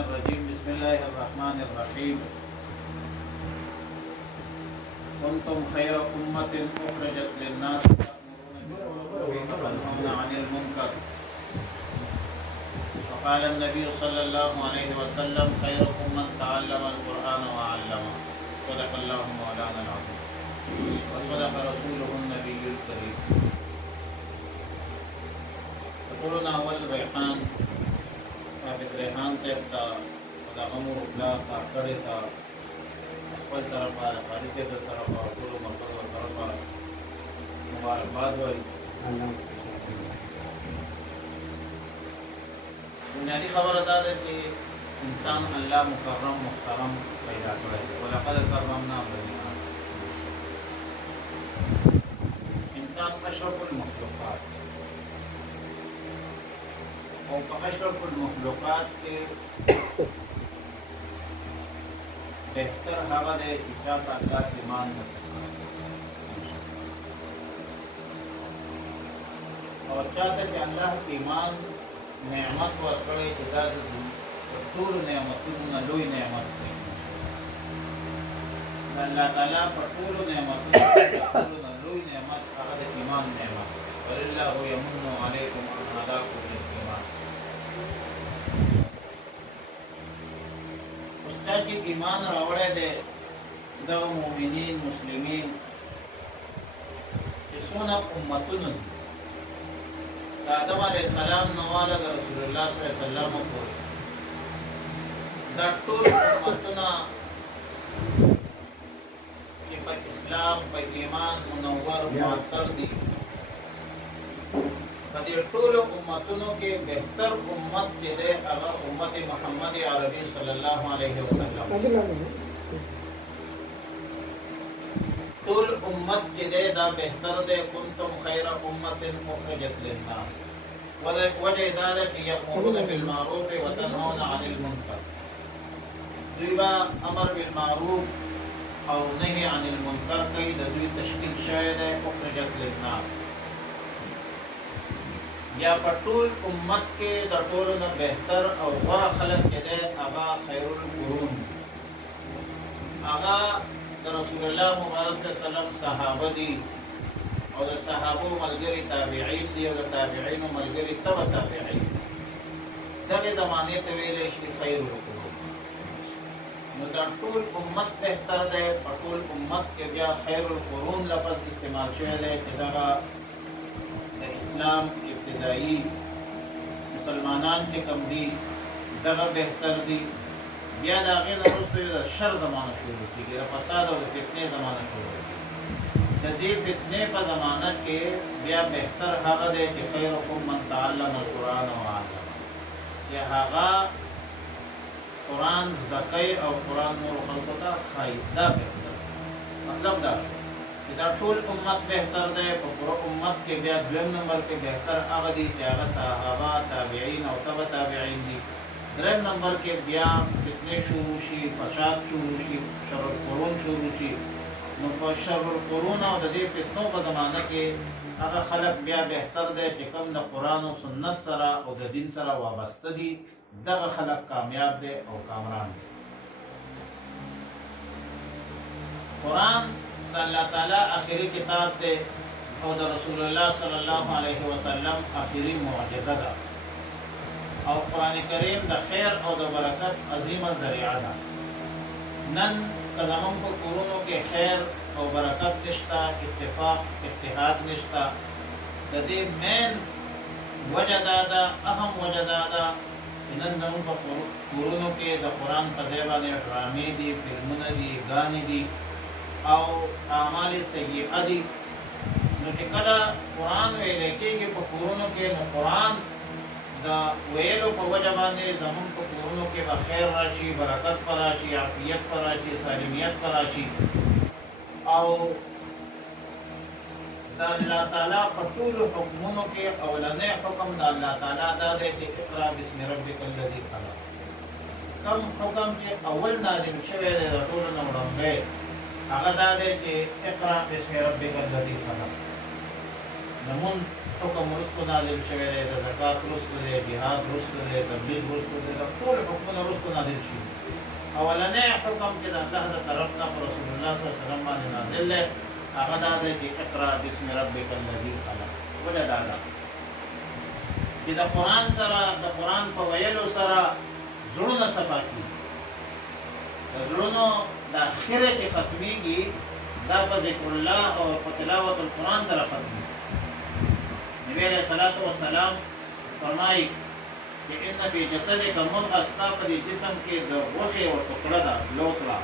الرجيم بسم الله الرحمن الرحيم كنتم خير أمة أخرجت للناس تأمرون بالمعروف وتنهون عن المنكر وقال النبي صلى الله عليه وسلم خيركم من تعلم القرآن وعلمه صدق الله مولانا العظيم وصدق رسوله النبي الكريم. يقولون أول ريحان ثابت ریحان صاحب ته د عمر پلا کاکړې ته خپل طرفه د قاري صاحب د طرفه ټولو ملګرو د طرفه مبارکباد وایي. بنیادي خبره دا ده چې انسان الله مکرم محترم پیدا کړی دی. ولقد کرمنا بني آدم. انسان اشرف المخلوقات او په اشرف المخلوقات کې بهتر هغه دی چې چاته الله ایمان نصیب کړي او چاته چې الله ایمان نعمت ورکړي چې دا د ټولو نعمتونو نه لوی نعمت دی. د الله تعالی په ټولو نعمتونو نه لوی نعمت هغه د ایمان نعمت دی. ولله یمن علیکم ان هداکم للایمان. چې ایمان راوړی دی دغه مؤمنین مسلمین چې څونه امتونه دي د آدم علیه السلام نه واله د رسول الله صلی الله علیه وسلم پورې دا ټول امتونه چې په اسلام په ایمان منور معطر دي په دې ټولو امتونو کې بهتر امت چې دی هغه امت محمد عربي صلی الله علیه وسلم. ټول امت چې دی دا بهتر دی. کنتم خیر امت اخرجت للناس. وجه دا ده چې یأمرون بالمعروف وتنهون عن المنکر. دوی به امر بالمعروف او نهی عن المنکر کوي. د دوی تشکیل شوی دی اخرجت للناس. یا په ټول امت کې د ټولو نه بهتر او غوره خلک چې دی هغه خیر القرون هغه د رسول الله مبارک وسلم صحابه دي او د صحابو ملګري تابعین دي او د تابعینو ملګري تبع تابعین. دغې زمانې ته ویلی شي خیر القرون. نو د ټول امت بهتر دی. په ټول امت کې بیا خیر القرون لفظ استعمال شوی دی چې دغه د اسلام ابتدائی مسلمانان چې کم دي دغه بهتر دي. بیا د هغې نه وروسته د شر زمانه شروع کېږي، د فساد او د فتنې زمانه شروع کېږي. د دې فتنې په زمانه کې بیا بهتر هغه دی چې خیرکم من تعلم القرآن وعلمه، چې هغه قرآن زده کوي او قرآن نورو خلکو ته ښایي. دا بهتر مطلب دا شو چې دا ټول امت بهتر دی. په پوره امت کې بیا دویم نمبر کې بهتر هغه دي چې هغه صحابه تابعین او تبع تابعین دي. دریم نمبر کې بیا فتنې شروع شي، فساد شروع شي، شر القرون شروع شي. نو په شر القرون او د دې فتنو په زمانه کې هغه خلک بیا بهتر دی چې کوم د قرآن او سنت سره او د دین سره وابسته دي. دغه خلک کامیاب دی او کامران دی. قرآن د الله تعالی آخري کتاب دی او د رسول الله صلی الله علیه وسلم آخري معجزه ده. او قرآن کریم د خیر او د برکت عظیمه ذریعه ده. نن که زموږ په کورونو کې خیر او برکت نشته، اتفاق اتحاد نشته، د دې مین وجه دا ده، اهم وجه دا ده چې نن زموږ په کورونو کې د قرآن په ځای باندې ډرامې دي، فلمونه دي، ګانې دي او اعمال سیئه دي. نو چې کله قرآن ویلی کېږي په کورونو کې، نو قرآن د ویلو په وجه باندې زموږ په کورونو کې به خیر راشي، برکت به راشي، عافیت به راشي، سالمیت به راشي. او د الله تعالی په ټولو حکمونو کې اولنی حکم د الله تعالی دا دی چې اقرا بسم ربک الذي خلق. کوم حکم چې اول نازل شوی دی د ټولو نه وړاندې هغه دا دی چې اقرا بسم ربک الذي خلق. لمون حکم وروسته نازل شوی دی، د زکات وروسته دی، جهاد وروسته دی، تبلیغ وروسته دی، د ټول حکمونه وروسته نازل شي اولنې حکم چې د الله د طرف نه رسول الله صلی الله علیه وسلم باندې نازل دی هغه دا دی چې اقرا بسم ربک الذی خلق ولې دا ده چې د قرآن سره د قرآن په ویلو سره زړونه صفا کېږي د زړونو د اخره چې ختمېږي دا په ذکر الله او په تلاوت القرآن سره ختمېږي نبی علیه الصلاة والسلام فرمایي چې ان فی جسدک مضغة ستا په دې جسم کې د غوښې یوه ټوکړه ده لوتړه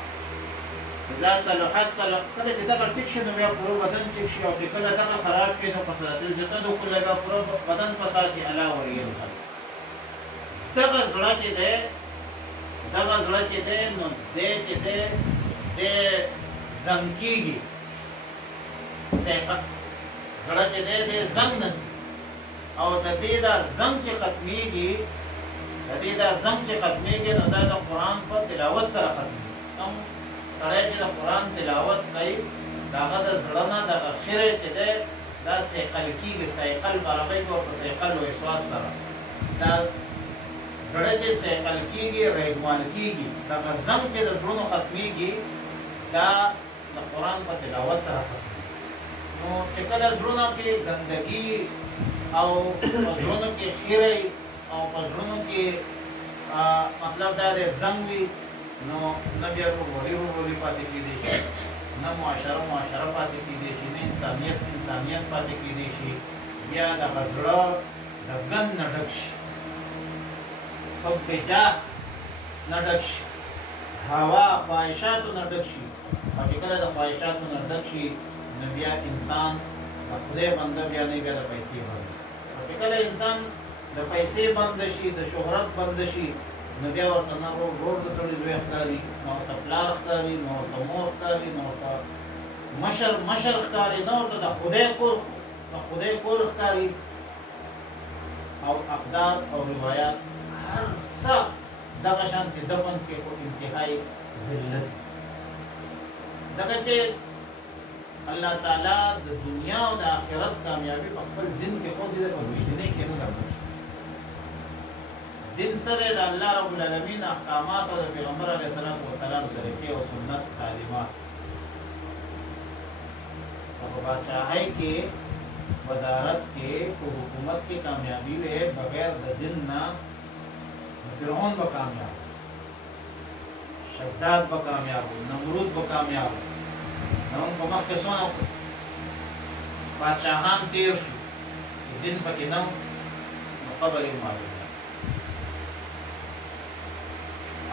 اذا صلحت کله چې دغه ټیک شي نو بیا پوره بدن ټیک شي او چې کله دغه خراب شي نو فساد الجسد کله بیا پوره بدن فساد شي الا وهي القلب دغه زړه چې دی نو دی چې دی زنګ کېږي زړه چې دی زنګ نه ځي او د دې دا زنګ چې ختمېږي نو دا د قرآن په تلاوت سره ختمېږي سړی چې د قرآن تلاوت کوي د هغه د زړه نه دغه خیرې چې دی دا سیقل کېږي سیقل برابر کو په سیقل و اسواد سره دا زړه چې سیقل کېږي ریګمان کېږي دغه زنګ چې د زړونو ختمېږي دا د قرآن په تلاوت سره ختمېږي نو چې کله زړونو کې ګندګي او په زړونو کې خیرې او په زړونو کې مطلب دا دی زنګ وي نو نه بیا وروري پاتې کېدی شي نه معاشره پاتې کېدی شي نه انسانیت پاتې کېدی شي بیا دغه زړه د ګند نه ډک شي حب جاه نه ډک شي هوا خواهشاتو نه ډک شي او چې کله د خواهشاتو نه ډک شي نو بیا انسان د خدای بنده بیا نه بیا د پیسې بنده او چې کله انسان د پیسې بنده شي د شهرت بنده شي نو بیا ورته نه ورور د سړي زوی ښکاري نو ورته پلار ښکاري نو ورته مور ښکاري نو ورته مشر ښکاري نو ورته د خدای کور ښکاري او اقدار او روایات هر څه دغه شانتې دفن کې خو انتهایی ذلت دغه چې الله تعالی د دنیا او د آخرت کامیابي په خپل دین کې خو دې په وشتنې کې نه درکړي دین سره د الله رب العالمین احکامات او د پیغمبر علیه السلام طریقې او سنت تعلیمات په بادشاہۍ کې وزارت کې په حکومت کې کامیابی وي بغیر د دین نه فرعون به کامیاب شداد به کامیاب نمرود به کامیاب نو په مخ کې څونه بادشاہان تیر شو دین پکې نو قبر معلوم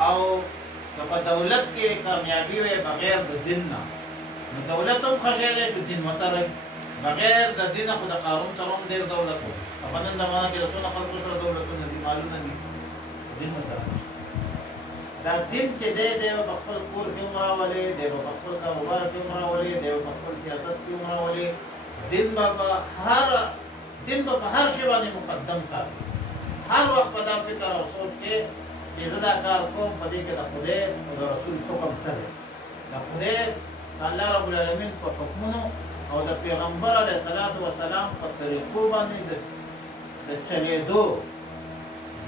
او په دولت کې کامیابی وي بغیر د دین نه نو دولت هم خشاله د دین مسره بغیر د دین خو د قانون سره هم ډیر دولت وو په نن زمانه کې د څو خلکو سره دولتونه دي معلومه دي دین مسره دا دین چې دی په خپل کور کې عمرولې دی په خپل کاروبار کې عمرولې دی په خپل سیاست کې عمرولې دین په هر شی باندې مقدم ساتي هر وخت په دا فکر او سوچ کې چې زه دا کار کوم په دې کې د خدای او د رسول حکم سره د خدای الله رب العالمین په حکمونو او د پیغمبر علیه الصلاة والسلام په طریقو باندې د چلېدو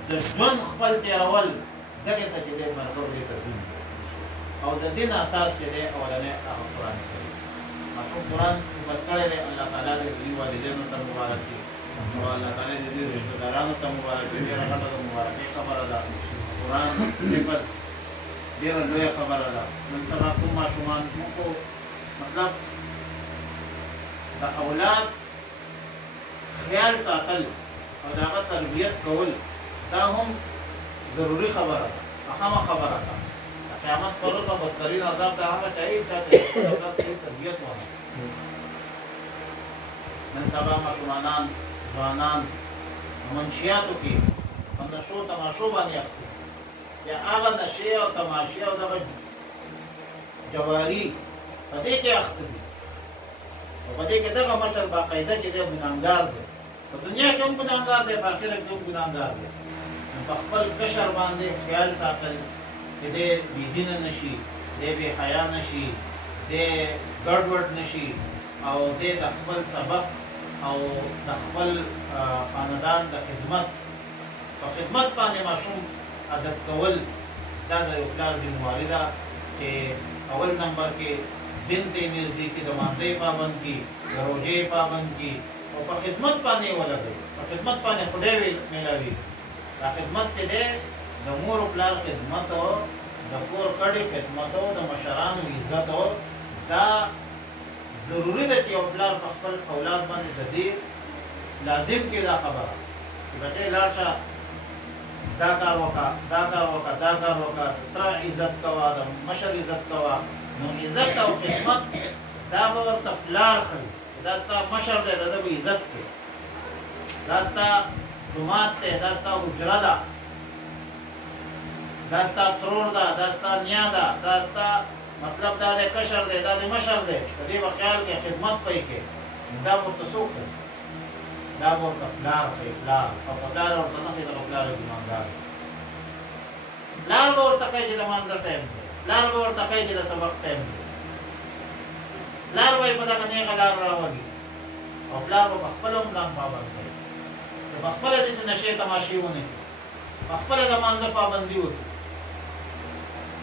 د ژوند خپل تېرول دغې ته چې دی مرغه دې ته دین او د دین اساس چې دی اولنی هغه قرآن کریم مفهوم قرآن بس کړی دی الله تعالی د دې والدینو ته مبارک کړي او الله تعالی د دې رشته دارانو ته مبارک کړي ډېره غټه د مبارکۍ خبره ده قرآن صفت ډېره لویه خبره ده نن سبا کوم ماشومان موږ مطلب د اولاد خیال ساتل او د هغه تربیت کول دا هم ضروري خبره ده اهمه خبره ده قیامت پر ورځ به بدترین عذاب د هغه چا وي چې د اولاد تربیت ونه نن سبا ماشومانان ځوانان منشیاتو کې په نشو تماشو باندې اخته یا هغه نشې او تماشې او دغه جواري په دې کې اخته دي او په دې کې دغه مشر باقاعده چې دی ګناهګار دی په دنیا کې هم ګناهګار دی په آخرت کې هم ګناهګار دی په خپل کشر باندې خیال ساتل چې دی بېدینه نشي دی بې حیا نشي دی ګډوډ نشي او دی د خپل سبق او د خپل خاندان د خدمت په خدمت باندې ماشوم عادت کول دا د یو پلار ذمہواري ده چې اول نمبر کې دین ته نږدې کې د مانځي پابند کی د روزې پابند کی او په خدمت باندې ولګي په خدمت باندې خدای وی ملاوي دا خدمت کې ده د مور او پلار خدمت او د کور کډي خدمت او د مشرانو عزت او دا ضروری ده چې یو پلار په خپل اولاد باندې د دې لازم کې دا خبره چې بچي لاړ شه دا کار وکړه دا کار وکړه دا کار وکړه تر عزت کوا د مشر عزت کوا نو عزت او خدمت دا به ورته پلار ښيي دا ستا مشر دی د ده به عزت کوي دا ستا جومات دی دا ستا حجره ده دا ستا ترور ده دا ستا نیا ده دا ستا مطلب دا دی کشر دی دا دی مشر دی په دې به خیال کې خدمت پی کې دا به ورته څوک کوي دا به ورته پلار ښيي پلار او په پلار ورته نه ښيي دغه پلار ایماندار پلار به ورته ښيي چې د مانځه ټایم دی پلار به ورته ښيي چې د سبق ټایم دی پلار به یې په دغه نیغه لار راولي او پلار به په خپله هم ځان پابند کوي چې په خپله داسې نشې تماشې ونه کړي په خپله د مانځه پابندي وکړي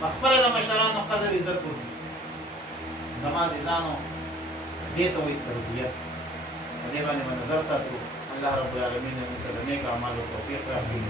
په خپله د مشرانو قدر عزت وکړي زما عزیزانو دې ته وایي تربیت په دې باندې به نظر ساتو الله رب العالمین موږ ته د نیک اعمالو توفیق راکړي